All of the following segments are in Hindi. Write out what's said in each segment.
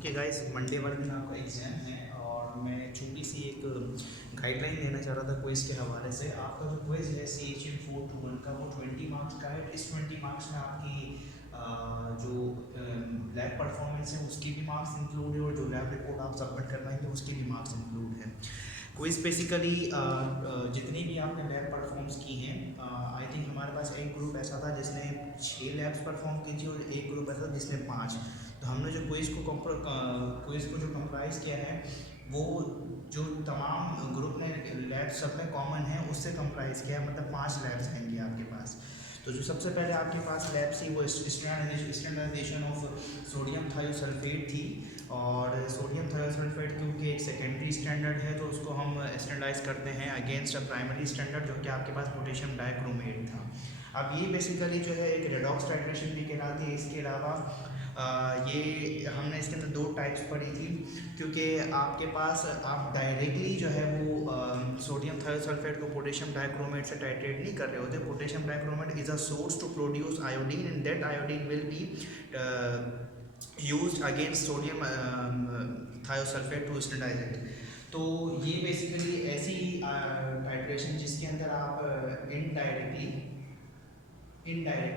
ओके गाइस, मंडे वाले दिन आपका एग्ज़ाम है और मैं छोटी सी एक गाइडलाइन देना चाह रहा था क्विज़ के हवाले से। आपका जो क्विज़ है CHM 421 का, वो 20 मार्क्स का है। इस 20 मार्क्स में आपकी जो लैब परफॉर्मेंस है उसकी भी मार्क्स इंक्लूड है और जो लैब रिपोर्ट आप सबमिट करवाएंगे उसकी भी मार्क्स इंक्लूड है। क्विज़ बेसिकली जितनी भी आपने लैब परफॉर्म्स की हैं, आई थिंक हमारे पास एक ग्रुप ऐसा था जिसने 6 लैब्स परफॉर्म की थी और एक ग्रुप ऐसा था जिसने 5। तो हमने जो क्विज़ को जो कंप्राइज किया है वो जो तमाम ग्रुप ने लैब सब में कॉमन है उससे कंप्राइज किया है, मतलब 5 लैब्स आएंगी आपके पास। तो जो सबसे पहले आपके पास लैब थी वो स्टैंडर्डाइजेशन ऑफ सोडियम थायोसल्फेट थी। और सोडियम थायोसल्फेट क्योंकि एक सेकेंडरी स्टैंडर्ड है तो उसको हम स्टैंडर्डाइज करते हैं अगेंस्ट अ प्राइमरी स्टैंडर्ड जो कि आपके पास पोटेशियम डाइक्रोमेट था। अब ये बेसिकली जो है एक रेडॉक्स टाइट्रेशन भी कहलाती है। इसके अलावा ये हमने इसके अंदर 2 टाइप्स पढ़ी थी, क्योंकि आपके पास आप डायरेक्टली जो है वो सोडियम थायोसल्फेट को पोटेशियम डाइक्रोमेट से टाइट्रेट नहीं कर रहे होते। Potassium dichromate is a source to produce iodine and that iodine will be used against sodium thiosulphate to standardise it. तो ये बेसिकली ऐसी टाइट्रेशन जिसके अंदर आप इनडायरेक्ट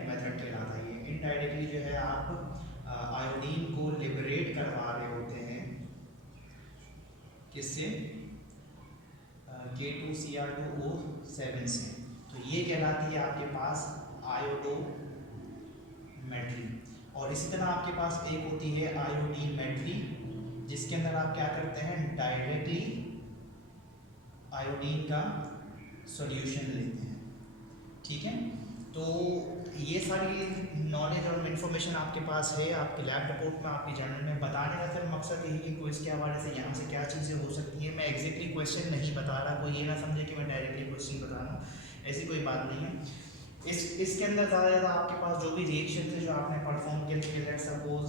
मेथड कहलाता है। ये इनडायरेक्टली जो है आप आयोडीन को लिबरेट करवा रहे होते हैं, किससे? K2Cr2O7 से। तो ये कहलाती है आपके पास आयोडोमेट्री। और इसी तरह आपके पास एक होती है आयोडीमेट्री, जिसके अंदर आप क्या करते हैं, डायरेक्टली आयोडीन का सॉल्यूशन लेते हैं। ठीक है, तो ये सारी नॉलेज और इन्फॉर्मेशन आपके पास है आपके लैब रिपोर्ट में, आपके जर्नल में। बताने का सिर्फ मकसद यही है कि क्विज़ के हवाले से यहाँ से क्या चीज़ें हो सकती हैं। मैं एग्जैक्टली क्वेश्चन नहीं बता रहा, कोई ये ना समझे कि मैं डायरेक्टली क्वेश्चन बता रहा हूँ, ऐसी कोई बात नहीं है। इसके अंदर ज़्यादा आपके पास जो भी रिएक्शन थे जो आपने परफॉर्म किए थे, लेट्स सपोज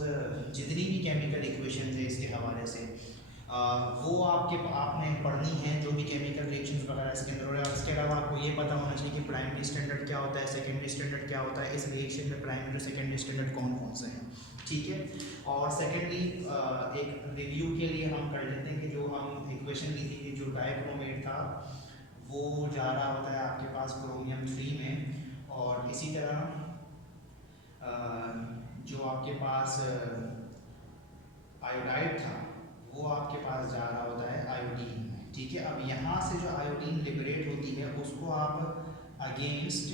जितनी भी केमिकल इक्वेशन थे इसके हवाले से वो आपने पढ़नी है, जो भी केमिकल रिएक्शंस वगैरह इसके अंदर हो रहा है। इसके अलावा आपको ये पता होना चाहिए कि प्राइमरी स्टैंडर्ड क्या होता है, सेकेंडरी स्टैंडर्ड क्या होता है, इस रिएक्शन में प्राइमरी और सेकेंडरी स्टैंडर्ड कौन कौन से हैं। ठीक है, और सेकेंडली एक रिव्यू के लिए हम कर लेते हैं कि जो हम इक्वेशन ली थी कि जो डाइक्रोमेट था वो जा रहा होता है आपके पास क्रोमियम 3 में, और इसी तरह जो आपके पास आयोडाइड था वो आपके पास जा रहा होता है आयोडीन में। ठीक है, अब यहाँ से जो आयोडीन लिबरेट होती है उसको आप अगेंस्ट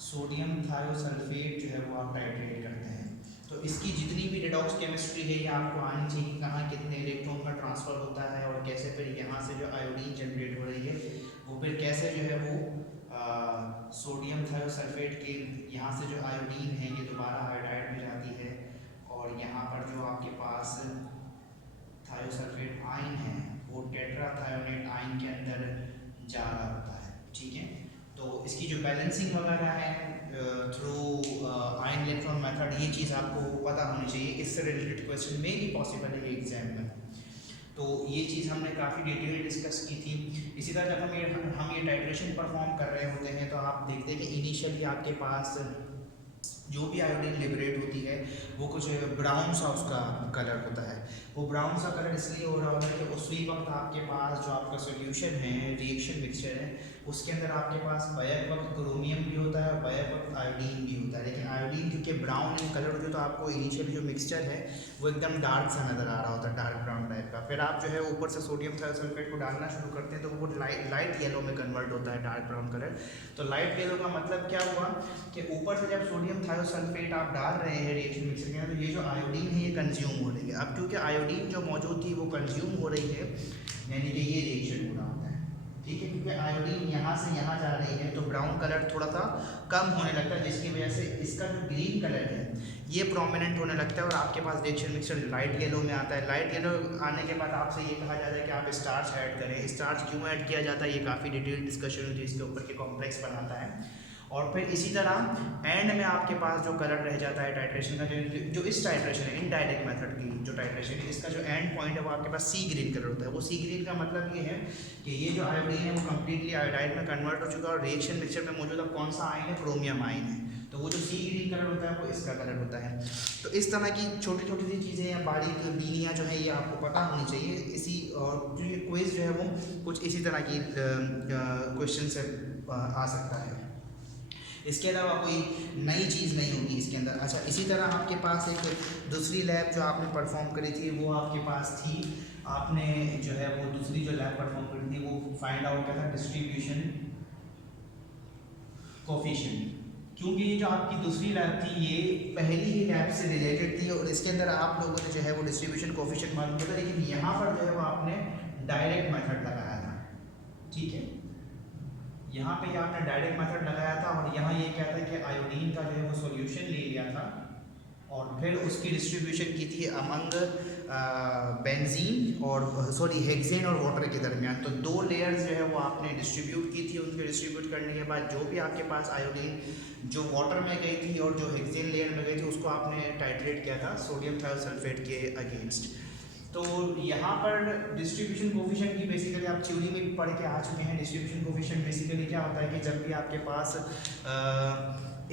सोडियम थायोसल्फेट जो है वो आप टाइट्रेट करते हैं। तो इसकी जितनी भी रिडॉक्स केमिस्ट्री है ये आपको आनी चाहिए, कहाँ कितने इलेक्ट्रॉन का ट्रांसफ़र होता है और कैसे फिर यहाँ से जो आयोडीन जनरेट हो रही है वो फिर कैसे जो है वो सोडियम थायोसल्फेट के यहाँ से जो आयोडीन है ये दोबारा आयोडाइड में जाती है और यहाँ पर जो आपके पास थायोसल्फेट आयन है वो टेट्राथायोनेट आयन के अंदर जा रहा होता है। ठीक है, तो इसकी जो बैलेंसिंग वगैरह है थ्रू आयन इलेक्ट्रॉन मेथड, ये चीज़ आपको पता होनी चाहिए। इससे रिलेटेड क्वेश्चन में भी पॉसिबल है एग्जाम में। तो ये चीज़ हमने काफ़ी डिटेल डिस्कस की थी। इसी तरह जब हम ये टाइट्रेशन परफॉर्म कर रहे होते हैं तो आप देखते हैं कि इनिशियली आपके पास जो भी आयोडीन लिबरेट होती है वो कुछ ब्राउन सा उसका कलर होता है। वो ब्राउन सा कलर इसलिए हो रहा होता है कि उसी वक्त आपके पास जो आपका सॉल्यूशन है, रिएक्शन मिक्सचर है, उसके अंदर आपके पास बैक वक्त क्रोमियम भी होता है और बैक वक्त आयोडीन भी होता है। लेकिन आयोडीन क्योंकि ब्राउन इन कलर होती है तो आपको इनिशियल जो मिक्सचर है वो एकदम डार्क सा नज़र आ रहा होता है, डार्क ब्राउन टाइप का। फिर आप जो है ऊपर से सोडियम थायोसल्फेट को डालना शुरू करते हैं तो वो लाइट येलो में कन्वर्ट होता है, डार्क ब्राउन कलर। तो लाइट येलो का मतलब क्या हुआ कि ऊपर से जब सोडियम थायोसल्फेट आप डाल रहे हैं रिएक्शन मिक्सर के अंदर तो ये जो आयोडीन है ये कंज्यूम हो रही है। अब क्योंकि आयोडीन जो मौजूद थी वो कंज्यूम हो रही है, यानी कि ये रिएक्शन हो रहा होता है। ठीक है, क्योंकि आयोडीन यहाँ से यहाँ जा रही है तो ब्राउन कलर थोड़ा सा कम होने लगता है, जिसकी वजह से इसका जो ग्रीन कलर है ये प्रोमिनेंट होने लगता है और आपके पास रिएक्शन मिक्सर लाइट येलो में आता है। लाइट येलो आने के बाद आपसे ये कहा जाता है कि आप स्टार्च ऐड करें। स्टार्च क्यों ऐड किया जाता है ये काफ़ी डिटेल डिस्कशन होती है इसके ऊपर के कॉम्प्लेक्स बनाता है। और फिर इसी तरह एंड में आपके पास जो कलर रह जाता है टाइट्रेशन का, जो इस टाइट्रेशन है इनडायरेक्ट मेथड की जो टाइट्रेशन है इसका जो एंड पॉइंट है वो आपके पास सी ग्रीन कलर होता है। वो सी ग्रीन का मतलब ये है कि ये जो आयोडीन है वो कम्प्लीटली आयोडाइड में कन्वर्ट हो चुका है और रिएक्शन मिक्सचर में मौजूद अब कौन सा आयन है, क्रोमियम आयन है। तो वो जो सी ग्रीन कलर होता है वो इसका कलर होता है। तो इस तरह की छोटी छोटी सी चीज़ें या बारीक बीनियाँ जो है ये आपको पता होनी चाहिए। इसी और जो ये क्विज़ जो है वो कुछ इसी तरह की क्वेश्चन से आ सकता है। इसके अलावा कोई नई चीज़ नहीं होगी इसके अंदर। अच्छा, इसी तरह आपके पास एक दूसरी लैब जो आपने परफॉर्म करी थी वो आपके पास थी, आपने जो है वो दूसरी जो लैब परफॉर्म करी थी वो फाइंड आउट किया था डिस्ट्रीब्यूशन कोफिशिएंट। क्योंकि ये जो आपकी दूसरी लैब थी ये पहली ही लैब से रिलेटेड थी और इसके अंदर आप लोगों ने जो है वो डिस्ट्रीब्यूशन कोफिशिएंट मालूम किया था, लेकिन यहाँ पर जो है वो आपने डायरेक्ट मेथड लगाया था। ठीक है, यहाँ पे आपने डायरेक्ट मेथड लगाया था और यहाँ ये क्या था कि आयोडीन का जो है वो सॉल्यूशन ले लिया था और फिर उसकी डिस्ट्रीब्यूशन की थी अमंग बेंजीन और हेक्सेन और वाटर के दरमियान। तो 2 लेयर्स जो है वो आपने डिस्ट्रीब्यूट की थी। उनके डिस्ट्रीब्यूट करने के बाद जो भी आपके पास आयोडीन जो वाटर में गई थी और जो हेक्सेन लेयर में गई थी उसको आपने टाइट्रेट किया था सोडियम थायोसल्फेट के अगेंस्ट। तो यहाँ पर डिस्ट्रीब्यूशन कोफिशिएंट की बेसिकली आप थ्योरी में पढ़ के आ चुके हैं। डिस्ट्रीब्यूशन कोफिशिएंट बेसिकली क्या होता है कि जब भी आपके पास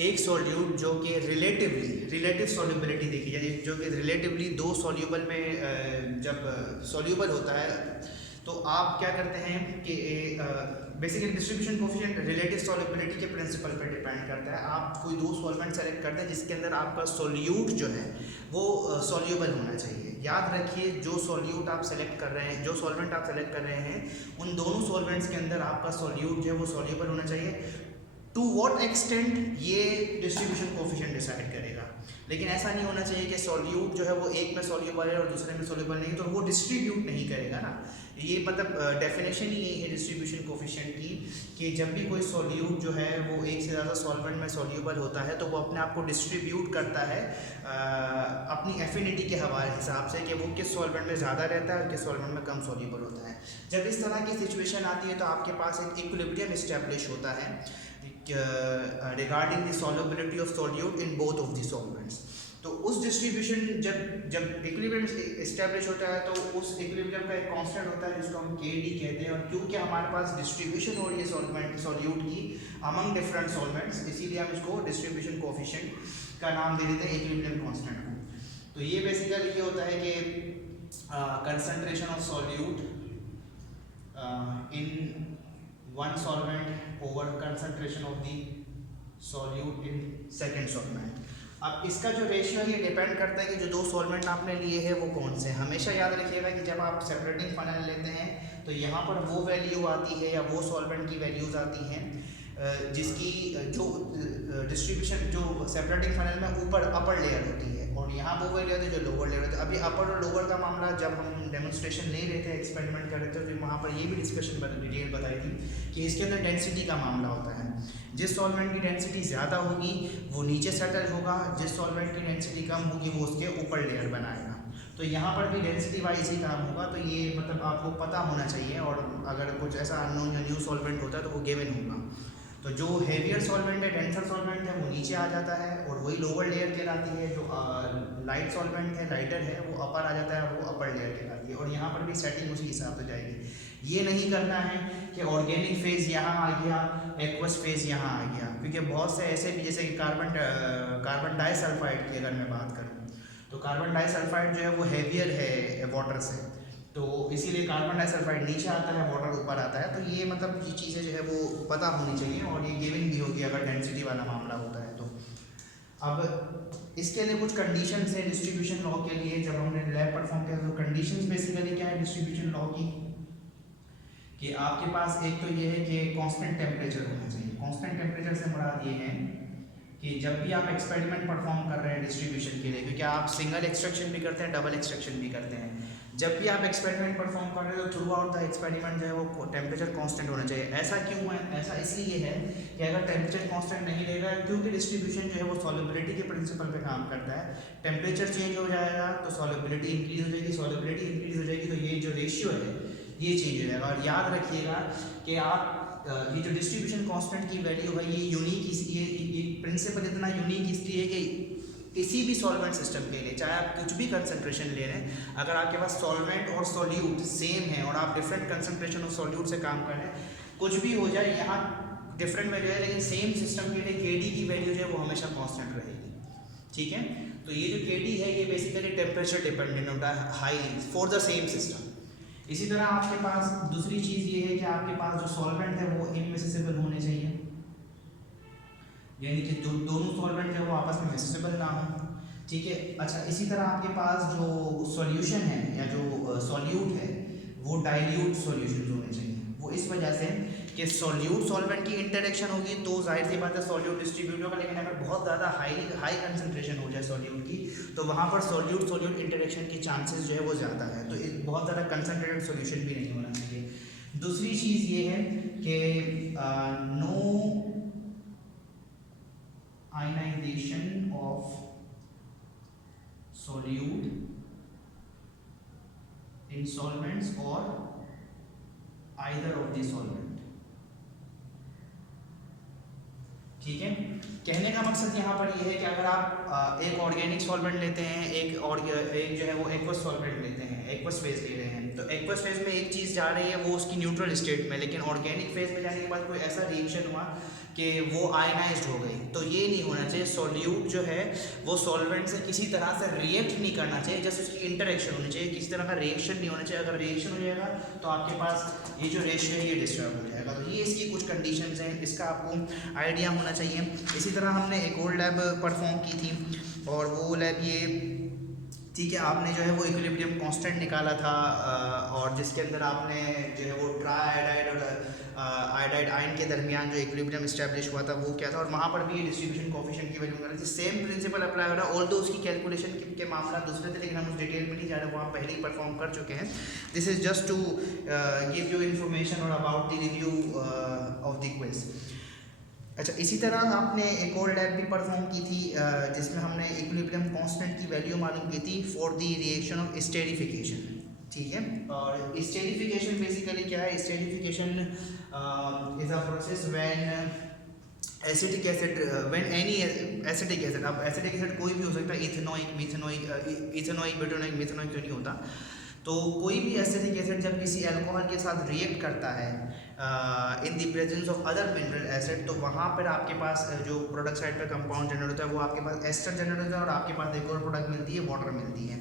एक सॉल्यूट जो कि रिलेटिव सॉल्युबिलिटी देखी जाए, जो कि रिलेटिवली 2 सॉल्यूबल में जब सॉल्यूबल होता है तो आप क्या करते हैं कि basically distribution coefficient relative solubility के प्रिंसिपल पर डिपेंड करता है। आप कोई 2 सॉल्वेंट सेलेक्ट करते हैं जिसके अंदर आपका सॉल्यूट जो है वो सॉल्यूबल होना चाहिए। याद रखिए जो सॉल्यूट आप सेलेक्ट कर रहे हैं, जो सॉल्वेंट आप सेलेक्ट कर रहे हैं, उन दोनों सॉल्वेंट्स के अंदर आपका सॉल्यूट जो है वो सॉल्यूबल होना चाहिए। टू व्हाट एक्सटेंट ये डिस्ट्रीब्यूशन कोफिशिएंट डिसाइड करेगा, लेकिन ऐसा नहीं होना चाहिए कि सॉल्यूट जो है वो एक में सॉल्यूबल है और दूसरे में सॉल्यूबल नहीं, तो वो डिस्ट्रीब्यूट नहीं करेगा ना। ये मतलब डेफिनेशन ही यही है डिस्ट्रीब्यूशन कोफिशिएंट की कि जब भी कोई सॉल्यूट जो है वो एक से ज़्यादा सॉल्वेंट में सॉल्यूबल होता है तो वो अपने आप को डिस्ट्रीब्यूट करता है अपनी एफिनिटी के हवाले हिसाब से कि वो किस सॉल्वेंट में ज़्यादा रहता है और किस सॉल्वेंट में कम सॉल्यूबल होता है। जब इस तरह की सिचुएशन आती है तो आपके पास एक इक्विलिब्रियम इस्टेब्लिश होता है regarding the solubility of solute in both of the solvents। तो उस डिस्ट्रीब्यूशन जब इक्विलिब्रियम इस्टेब्लिश होता है तो उस इक्विलिब्रियम का एक कांस्टेंट होता है जिसको हम KD कहते हैं। और क्योंकि हमारे पास डिस्ट्रीब्यूशन हो रही है सॉल्यूट की अमंग डिफरेंट सॉल्वेंट्स, इसीलिए हम इसको डिस्ट्रीब्यूशन कोफिशिएंट का नाम दे देते हैं इक्विलिब्रियम कांस्टेंट को। तो ये बेसिकली ये होता है कि concentration of solute in one solvent over concentration of the solute in second solvent। अब इसका जो रेशियो है ये डिपेंड करता है कि जो 2 सॉल्वेंट आपने लिए हैं वो कौन से हैं। हमेशा याद रखिएगा कि जब आप सेपरेटिंग फनल लेते हैं तो यहाँ पर वो वैल्यू आती है या वो सॉल्वेंट की वैल्यूज़ आती हैं जिसकी जो डिस्ट्रीब्यूशन जो सेपरेटिंग फनल में ऊपर अपर लेयर होती है और यहाँ वो वैल्यू आती है जो लोअर लेयर होती है। अभी अपर और लोअर का मामला जब हम डेमोन्स्ट्रेशन ले रहे थे, एक्सपेरिमेंट कर रहे थे, तो वहाँ पर ये भी डिस्कशन डिटेल बताई थी कि इसके अंदर डेंसिटी का मामला होता है। जिस सॉल्वेंट की डेंसिटी ज़्यादा होगी वो नीचे सेटल होगा, जिस सॉल्वेंट की डेंसिटी कम होगी वो उसके ऊपर लेयर बनाएगा। तो यहाँ पर भी डेंसिटी वाइज ही काम होगा। तो ये मतलब आपको पता होना चाहिए और अगर कुछ ऐसा अननोन या न्यू सॉल्वेंट होता है तो वो गिवन होगा। तो जो हेवियर सॉल्वेंट है, डेंसर सॉल्वेंट है, वो नीचे आ जाता है और वही लोअर लेयर कहलाती है। जो लाइट सॉल्वेंट है, लाइटर है, वो अपर आ जाता है और वो अपर लेयर कहलाती है। और यहाँ पर भी सेटिंग उसी हिसाब से जाएगी। ये नहीं करना है कि ऑर्गेनिक फेज़ यहाँ आ गया, एक्वस फेज़ यहाँ आ गया, क्योंकि बहुत से ऐसे भी जैसे कि कार्बन डाइसल्फाइड की अगर मैं बात करूँ तो कार्बन डाइसल्फाइड जो है वो हेवियर है वाटर से, तो इसीलिए कार्बन डाइसल्फाइड नीचे आता है, वाटर ऊपर आता है। तो ये मतलब ये चीज़ें जो है वो पता होनी चाहिए और ये गिवन भी होगी अगर डेंसिटी वाला मामला होता है तो। अब इसके लिए कुछ कंडीशंस है डिस्ट्रीब्यूशन लॉ के लिए। जब हमने लैब परफॉर्म किया तो कंडीशंस बेसिकली क्या है डिस्ट्रीब्यूशन लॉ की, कि आपके पास एक तो ये है कि कांस्टेंट टेम्परेचर होना चाहिए। कांस्टेंट टेम्परेचर से मुराद ये है कि जब भी आप एक्सपेरिमेंट परफॉर्म कर रहे हैं डिस्ट्रीब्यूशन के लिए, क्योंकि आप सिंगल एक्सट्रैक्शन भी करते हैं, डबल एक्सट्रैक्शन भी करते हैं, जब भी आप एक्सपेरिमेंट परफॉर्म कर रहे हो तो थ्रू आउट द एक्सपेरिमेंट जो है वो टेम्परेचर कांस्टेंट होना चाहिए। ऐसा क्यों है? ऐसा इसलिए है कि अगर टेम्परेचर कांस्टेंट नहीं रहेगा, क्योंकि डिस्ट्रीब्यूशन जो है वो सॉल्युबिलिटी के प्रिंसिपल पे काम करता है, टेम्परेचर चेंज हो जाएगा तो सॉल्युबिलिटी इंक्रीज हो जाएगी, सॉल्युबिलिटी इंक्रीज हो जाएगी तो ये जो रेशियो है ये चेंज हो जाएगा। और याद रखिएगा कि आप ये जो डिस्ट्रीब्यूशन कांस्टेंट की वैल्यू है ये यूनिक, ये प्रिंसिपल इतना यूनिक इसलिए कि किसी भी सॉल्वेंट सिस्टम के लिए चाहे आप कुछ भी कंसंट्रेशन ले रहे हैं, अगर आपके पास सॉल्वेंट और सॉल्यूट सेम है और आप डिफरेंट कंसंट्रेशन ऑफ सॉल्यूट से काम कर रहे हैं, कुछ भी हो जाए यहाँ डिफरेंट वैल्यू है, लेकिन सेम सिस्टम के लिए KD की वैल्यू जो है वो हमेशा कांस्टेंट रहेगी, ठीक है। तो ये जो KD है ये बेसिकली टेम्परेचर डिपेंडेंट होता है highly for the same system. इसी तरह आपके पास दूसरी चीज़ ये है कि आपके पास जो सॉल्वेंट है वो इनमिसिबल होने चाहिए, यानी कि दोनों सॉल्वेंट है वो आपस में मिसिबल ना हो, ठीक है। अच्छा, इसी तरह आपके पास जो सॉल्यूशन है या जो सॉल्यूट है वो डाइल्यूट सॉल्यूशन होने चाहिए। वो इस वजह से कि सॉल्यूट सॉल्वेंट की इंटरेक्शन होगी तो जाहिर सी बात है सॉल्यूट डिस्ट्रीब्यूट होगा, लेकिन अगर बहुत ज़्यादा हाई कंसंट्रेशन हो जाए सॉल्यूट की तो वहाँ पर सॉल्यूट सॉल्यूट इंटरेक्शन के चांसेस जो है वो ज़्यादा है, तो बहुत ज़्यादा कंसनट्रेटेड सॉल्यूशन भी नहीं होना चाहिए। दूसरी चीज़ ये है कि no ionisation of solute in solvents or either of the solvent, ठीक है। कहने का मकसद यहाँ पर ये है कि अगर आप एक ऑर्गेनिक सॉल्वेंट लेते हैं, एक जो है वो एक्वस सॉल्वेंट लेते हैं, एक्वस फेज ले रहे हैं, तो एक्वस फेज में एक चीज़ जा रही है वो उसकी न्यूट्रल स्टेट में, लेकिन ऑर्गेनिक फेज में जाने के बाद कोई ऐसा रिएक्शन हुआ कि वो आयनाइज्ड हो गई, तो ये नहीं होना चाहिए। सॉल्यूट जो है वो सॉल्वेंट से किसी तरह से रिएक्ट नहीं करना चाहिए, जस्ट उसकी इंटरेक्शन होनी चाहिए, किसी तरह का रिएक्शन नहीं होना चाहिए। अगर रिएक्शन हो जाएगा तो आपके पास ये जो रेशियो है ये डिस्टर्ब हो जाएगा। तो ये इसकी कुछ कंडीशंस हैं, इसका आपको आइडिया होना चाहिए। इसी तरह हमने एक और लैब परफॉर्म की थी और वो लैब ये ठीक है, आपने जो है वो इक्विलिब्रियम कांस्टेंट निकाला था और जिसके अंदर आपने जो है वो ट्राइआयोडाइड और आयोडाइड आयन के दरमियान जो इक्विलिब्रियम इस्टेब्लिश हुआ था वो क्या था, और वहाँ पर भी डिस्ट्रीब्यूशन कोफिशिएंट की वैल्यू निकाली थी। सेम प्रिंसिपल अप्लाई हो रहा है, ऑल्दो उसकी कैलकुलेशन के मामला दूसरे थे, लेकिन हम उस डिटेल में नहीं जा रहे, वो आप पहले ही परफॉर्म कर चुके हैं। This is just to give you information और about the review of the quiz. अच्छा, इसी तरह आपने एक और लैब भी परफॉर्म की थी जिसमें हमने इक्विलिब्रियम कांस्टेंट की वैल्यू मालूम की थी for the reaction of esterification, ठीक है। और स्टेरिफिकेशन बेसिकली क्या है? Esterification is a process when acetic acid when any acetic acid, अब एसिटिक एसिड कोई भी हो सकता है, इथेनोइक, इथेनोइक, ब्यूटेनोइक, मिथेनोइक तो नहीं होता। तो कोई भी एसिटिक एसिड जब किसी अल्कोहल के साथ रिएक्ट करता है in the presence of other mineral acid, तो वहाँ पर आपके पास जो प्रोडक्ट साइड पर कंपाउंड जनरेट होता है वो आपके पास एस्टर जनरेट होता है और आपके पास एक और प्रोडक्ट मिलती है, वाटर मिलती है।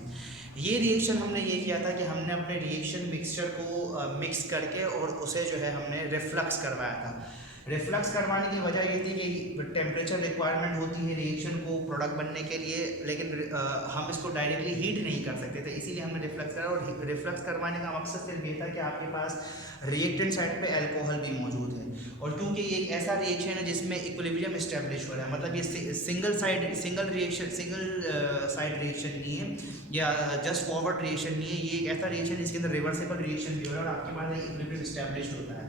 ये रिएक्शन हमने ये किया था कि हमने अपने रिएक्शन मिक्सचर को मिक्स करके और उसे जो है हमने रिफ्लक्स करवाया था। रिफ्लक्स करवाने की वजह ये थी कि टेम्परेचर रिक्वायरमेंट होती है रिएक्शन को प्रोडक्ट बनने के लिए, लेकिन हम इसको डायरेक्टली हीट नहीं कर सकते थे, इसीलिए हमने रिफ्लक्स करा। और रिफ्लक्स करवाने का मकसद सिर्फ ये था कि आपके पास रिएक्टेंट साइड पे अल्कोहल भी मौजूद है, और क्योंकि ये एक ऐसा रिएक्शन है जिसमें इक्विलिब्रियम एस्टेब्लिश हो रहा है, मतलब ये सिंगल साइड रिएक्शन नहीं है या जस्ट फॉरवर्ड रिएक्शन नहीं है, ये एक ऐसा रिएक्शन है जिसके अंदर रिवर्सिबल रिएक्शन भी हो रहा है और आपके पास इक्विलिब्रियम एस्टेब्लिश होता है।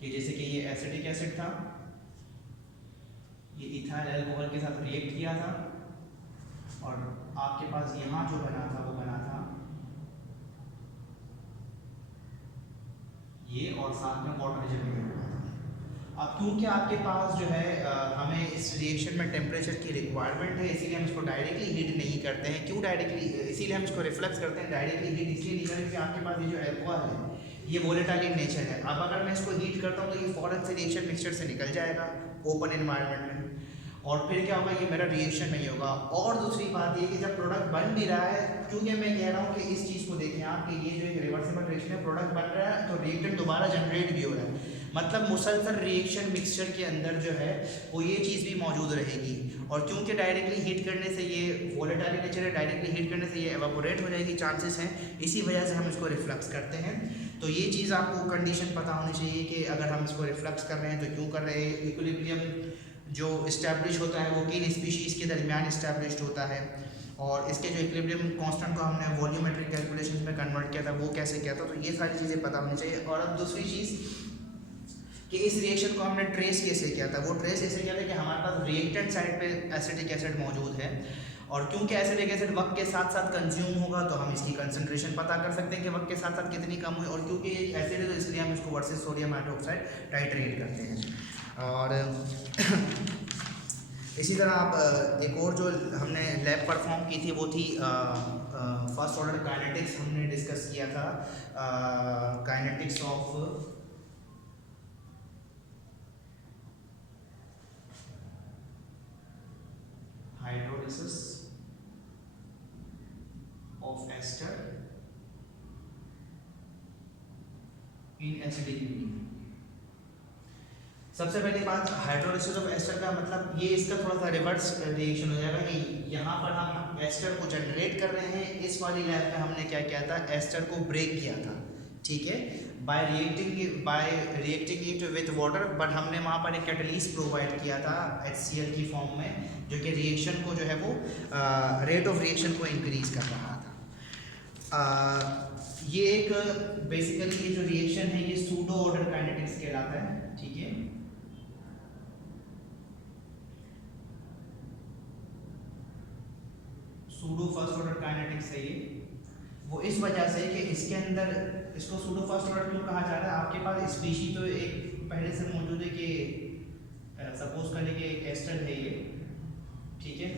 कि जैसे कि ये एसिटिक एसिड था, ये इथाइल अल्कोहल के साथ रिएक्ट किया था और आपके पास यहाँ जो बना था वो बना था ये, और साथ में वाटर जनरेट हुआ था। अब क्योंकि आपके पास जो है हमें इस रिएक्शन में टेम्परेचर की रिक्वायरमेंट है, इसीलिए हम इसको डायरेक्टली हीट नहीं करते हैं। क्यों डायरेक्टली? इसीलिए हम इसको रिफ्लेक्स करते हैं, डायरेक्टली हीट इसलिए नहीं करें कि आपके पास ये जो अल्कोहल है ये वोलेटाइल इन नेचर है। अब अगर मैं इसको हीट करता हूँ तो ये फौरन से रिएक्शन मिक्सचर से निकल जाएगा ओपन एनवायरनमेंट में, और फिर क्या होगा, ये मेरा रिएक्शन नहीं होगा। और दूसरी बात ये कि जब प्रोडक्ट बन भी रहा है, क्योंकि मैं कह रहा हूँ कि इस चीज़ को देखें आप कि ये जो एक रिवर्सिबल रिएक्शन है, प्रोडक्ट बन रहा है तो रिएक्टेंट दोबारा जनरेट भी हो रहा है, मतलब मुसलसल रिएक्शन मिक्सचर के अंदर जो है वो ये चीज़ भी मौजूद रहेगी। और क्योंकि डायरेक्टली हीट करने से ये वोलेटाइल नेचर है, डायरेक्टली हीट करने से ये एवापोरेट हो जाएगी, चांसेस हैं, इसी वजह से हम इसको रिफ्लक्स करते हैं। तो ये चीज़ आपको कंडीशन पता होनी चाहिए कि अगर हम इसको रिफ्लक्स कर रहे हैं तो क्यों कर रहे हैं। इक्विलिब्रियम जो इस्टेब्लिश होता है वो किन स्पीशीज़ के दरमियान इस्टेब्लिश्ड होता है, और इसके जो इक्विलिब्रियम कांस्टेंट को हमने वॉल्यूमेट्रिक कैलकुलेशंस में कन्वर्ट किया था वो कैसे किया था, तो ये सारी चीज़ें पता होनी चाहिए। और अब दूसरी चीज़ कि इस रिएक्शन को हमने ट्रेस कैसे किया था, वो ट्रेस ऐसे किया था कि हमारे पास रिएक्टेंट साइड पे एसिटिक एसिड मौजूद है, और क्योंकि एसिटिक एसिड वक्त के साथ साथ कंज्यूम होगा तो हम इसकी कंसंट्रेशन पता कर सकते हैं कि वक्त के साथ साथ कितनी कम हुई, और क्योंकि ये एसिड है तो इसलिए हम इसको वर्सेस सोडियम हाइड्रोक्साइड टाइट्रेट करते हैं। और इसी तरह आप एक और जो हमने लैब परफॉर्म की थी वो थी फर्स्ट ऑर्डर काइनेटिक्स, हमने डिस्कस किया था kinetics of electrolysis of ester in acidic medium. सबसे पहली बात, हाइड्रोलिसिस ऑफ एस्टर का मतलब ये इसका थोड़ा सा रिवर्स रिएक्शन हो जाएगा कि यहाँ पर हम एस्टर को जनरेट कर रहे हैं, इस वाली लैब में हमने क्या किया था, एस्टर को ब्रेक किया था, ठीक है, bye reacting it with water, but हमने वहाँ पर एक कैटलिस्ट प्रोवाइड किया था HCl की फॉर्म में, जो कि रिएक्शन को जो है वो रेट ऑफ रिएक्शन को इंक्रीज कर रहा था। ये एक बेसिकली ये जो रिएक्शन है ये सूडो ऑर्डर काइनेटिक्स कहलाता है, ठीक है। सूडो फर्स्ट ऑर्डर काइनेटिक्स है ये, वो इस वजह से कि इसके अंदर इसको सूडो फर्स्ट ऑर्डर क्यों कहा जा रहा है, आपके पास स्पीशी तो एक पहले से मौजूद है कि सपोज करें कि एक एस्टर है ये, ठीक है,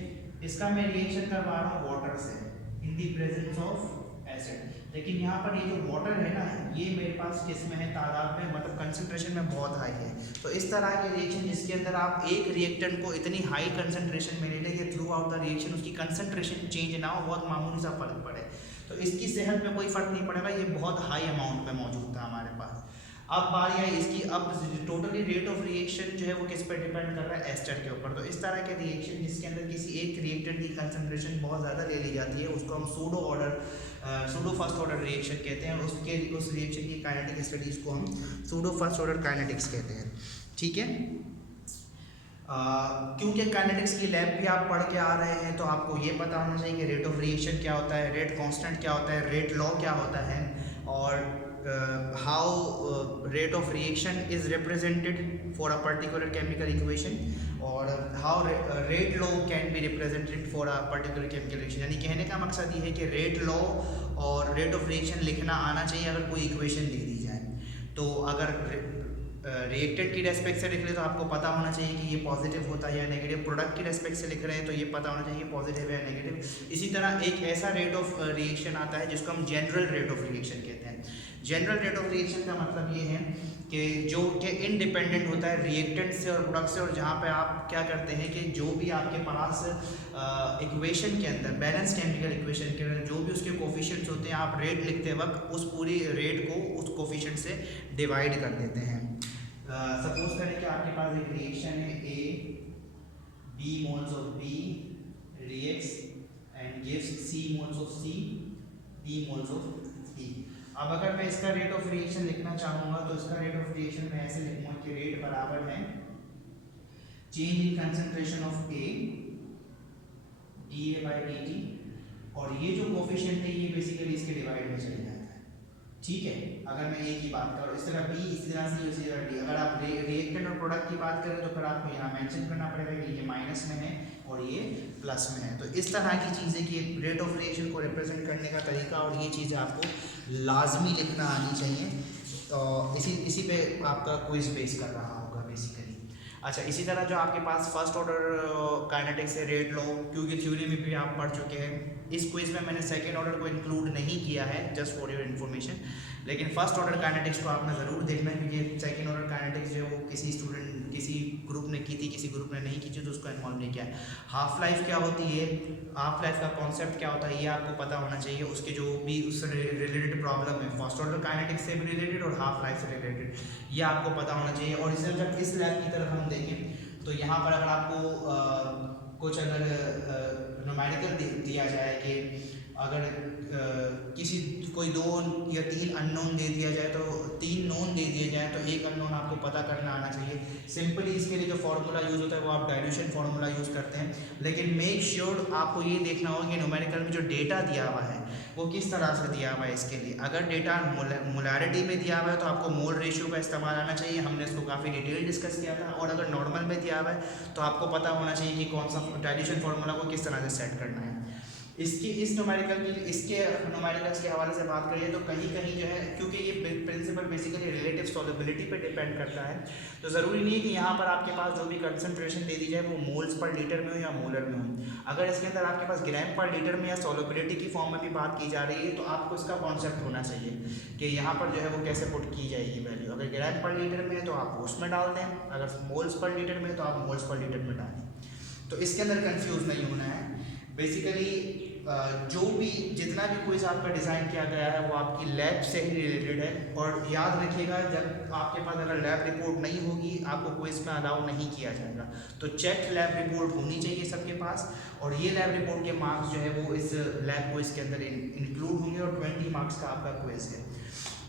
इसका मैं रिएक्शन करवा रहा हूँ वाटर से इन दी प्रेजेंस ऑफ एसिड, लेकिन यहाँ पर ये जो वाटर है ना, ये मेरे पास किसमें है, तादाद में, मतलब कंसंट्रेशन में बहुत हाई है। तो इस तरह के रिएक्शन जिसके अंदर आप एक रिएक्टेंट को इतनी हाई कंसंट्रेशन में ले लें कि थ्रू आउट द रिएक्शन उसकी कंसंट्रेशन चेंज ना हो, बहुत मामूली सा फर्क पड़े, तो इसकी सेहत में कोई फर्क नहीं पड़ेगा, ये बहुत हाई अमाउंट में मौजूद था हमारे पास। अब बारी आई इसकी, अब टोटली रेट ऑफ रिएक्शन जो है वो किस पर डिपेंड कर रहा है, एस्टर के ऊपर। तो इस तरह के रिएक्शन जिसके अंदर किसी एक रिएक्टेंट की कंसंट्रेशन बहुत ज़्यादा ले ली जाती है, उसको हम सूडो फर्स्ट ऑर्डर रिएक्शन कहते हैं, उस रिएक्शन की काइनेटिक स्टडीज़ को हम सूडो फर्स्ट ऑर्डर काइनेटिक्स कहते हैं, ठीक है। क्योंकि काइनेटिक्स की लैब भी आप पढ़ के आ रहे हैं, तो आपको ये पता होना चाहिए कि रेट ऑफ रिएक्शन क्या होता है, रेट कांस्टेंट क्या होता है, रेट लॉ क्या होता है, और how rate of reaction is represented for a particular chemical equation, और how rate law can be represented for a particular chemical reaction। यानी कहने का मकसद ये है कि रेट लॉ और रेट ऑफ रिएक्शन लिखना आना चाहिए अगर कोई इक्वेशन लिख दी जाए। तो अगर रिएक्टेंट की रेस्पेक्ट से लिख रहे तो आपको पता होना चाहिए कि ये पॉजिटिव होता है या नेगेटिव, प्रोडक्ट की रेस्पेक्ट से लिख रहे हैं तो ये पता होना चाहिए पॉजिटिव है या नेगेटिव। इसी तरह एक ऐसा रेट ऑफ रिएक्शन आता है जिसको हम जनरल रेट ऑफ रिएक्शन कहते हैं। जनरल रेट ऑफ रिएक्शन का मतलब ये है कि जो कि इंडिपेंडेंट होता है रिएक्टेंट से और प्रोडक्ट से, और जहाँ पे आप क्या करते हैं कि जो भी आपके पास इक्वेशन के अंदर, बैलेंस केमिकल इक्वेशन के अंदर जो भी उसके कोफिशिएंट्स होते हैं, आप रेट लिखते वक्त उस पूरी रेट को उस कोफिशिएंट से डिवाइड कर देते हैं। सपोज करें कि आपके पास एक रिएक्शन है A, B moles of B reacts and gives C moles of C, D moles of D। अब अगर मैं इसका रेट ऑफ रिएक्शन लिखना चाहूँगा तो इसका रेट ऑफ रिएक्शन मैं ऐसे लिखूँगा कि रेट बराबर है change in concentration of A dA by dt, और ये जो कोफिशिएंट है ये बेसिकली इसके डिवाइड में चले जाता है, ठीक है। अगर मैं A की बात करूँ, इस तरह B, इस तरह C, इसी तरह D। अगर आप रिएक्टेंट और प्रोडक्ट की बात करें तो फिर आपको यहाँ मेंशन करना पड़ेगा कि ये माइनस में है और ये प्लस में है। तो इस तरह की चीज़ें कि रेट ऑफ रिएक्शन को रिप्रेजेंट करने का तरीका और ये चीज़ें आपको लाजमी लिखना आनी चाहिए। तो इसी पे आपका क्विज बेस कर रहा होगा बेसिकली। अच्छा, इसी तरह जो आपके पास फर्स्ट ऑर्डर काइनेटिक्स है, रेट लॉ, क्योंकि थ्योरी में भी आप पढ़ चुके हैं, इस क्विज में मैंने सेकेंड ऑर्डर को इंक्लूड नहीं किया है, जस्ट फॉर योर इन्फॉर्मेशन, लेकिन फर्स्ट ऑर्डर काइनेटिक्स को आपने ज़रूर देखना है, क्योंकि सेकेंड ऑर्डर काइनेटिक्स जो है वो किसी ग्रुप ने की थी, किसी ग्रुप ने नहीं की थी, तो उसको इन्वॉल्व नहीं किया है। हाफ लाइफ क्या होती है, हाफ लाइफ का कॉन्सेप्ट क्या होता है, ये आपको पता होना चाहिए। उसके जो भी उससे रिलेटेड प्रॉब्लम है, फर्स्ट ऑर्डर काइनेटिक्स से भी रिलेटेड और हाफ लाइफ से रिलेटेड, ये आपको पता होना चाहिए। और इसमें जब इस लैब की तरफ हम देखें तो यहाँ पर अगर आपको कुछ अगर न्यूमेरिकल दिया जाए कि अगर कोई 2 या 3 अननोन दे दिया जाए, तो 3 नोन दे दिए जाए, तो एक अननोन आपको पता करना आना चाहिए। सिंपली इसके लिए जो फार्मूला यूज़ होता है वो आप डाइल्यूशन फार्मूला यूज़ करते हैं, लेकिन मेक श्योर आपको ये देखना होगा कि न्यूमेरिकल में जो डेटा दिया हुआ है वो किस तरह से दिया हुआ है। इसके लिए अगर डेटा मोलैरिटी में दिया हुआ है तो आपको मोल रेशियो का इस्तेमाल आना चाहिए, हमने इसको काफ़ी डिटेल डिस्कस किया था। और अगर नॉर्मल में दिया हुआ है तो आपको पता होना चाहिए कि कौन सा डाइल्यूशन फार्मूला को किस तरह से सेट करना है। इसके न्यूमेरिकल्स के हवाले से बात करिए तो कहीं कहीं जो है, क्योंकि ये प्रिंसिपल बेसिकली रिलेटिव सॉल्युबिलिटी पे डिपेंड करता है, तो ज़रूरी नहीं है कि यहाँ पर आपके पास जो भी कंसंट्रेशन दे दी जाए वो मोल्स पर लीटर में हो या मोलर में हो। अगर इसके अंदर आपके पास ग्राम पर लीटर में या सॉल्युबिलिटी की फॉर्म में भी बात की जा रही है तो आपको इसका कॉन्सेप्ट होना चाहिए कि यहाँ पर जो है वो कैसे पुट की जाएगी वैल्यू। अगर ग्राम पर लीटर में है तो आप उसमें डाल दें, अगर मोल्स पर लीटर में है तो आप मोल्स पर लीटर में डालें। तो इसके अंदर कंफ्यूज नहीं होना है। बेसिकली जो भी जितना भी क्विज आपका डिज़ाइन किया गया है वो आपकी लैब से ही रिलेटेड है। और याद रखिएगा, जब आपके पास अगर लैब रिपोर्ट नहीं होगी आपको क्विज में अलाउ नहीं किया जाएगा। तो चेक लैब रिपोर्ट होनी चाहिए सबके पास, और ये लैब रिपोर्ट के मार्क्स जो है वो इस लैब क्विज के अंदर इंक्लूड होंगे, और 20 मार्क्स का आपका क्विज है।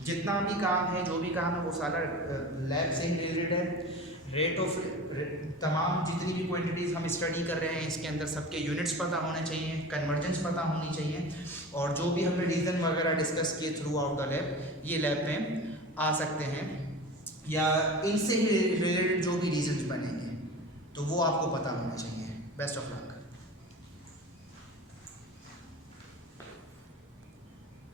जितना भी काम है, जो भी काम है, वो सारा लैब से ही रिलेटेड है। रेट ऑफ तमाम जितनी भी क्वांटिटीज़ हम स्टडी कर रहे हैं इसके अंदर सबके यूनिट्स पता होने चाहिए, कन्वर्जेंस पता होनी चाहिए, और जो भी हमने रीज़न वगैरह डिस्कस किए थ्रू आउट द लैब, ये लैब में आ सकते हैं, या इनसे ही रिलेटेड जो भी रीजन्स बनेंगे तो वो आपको पता होना चाहिए। Best of luck.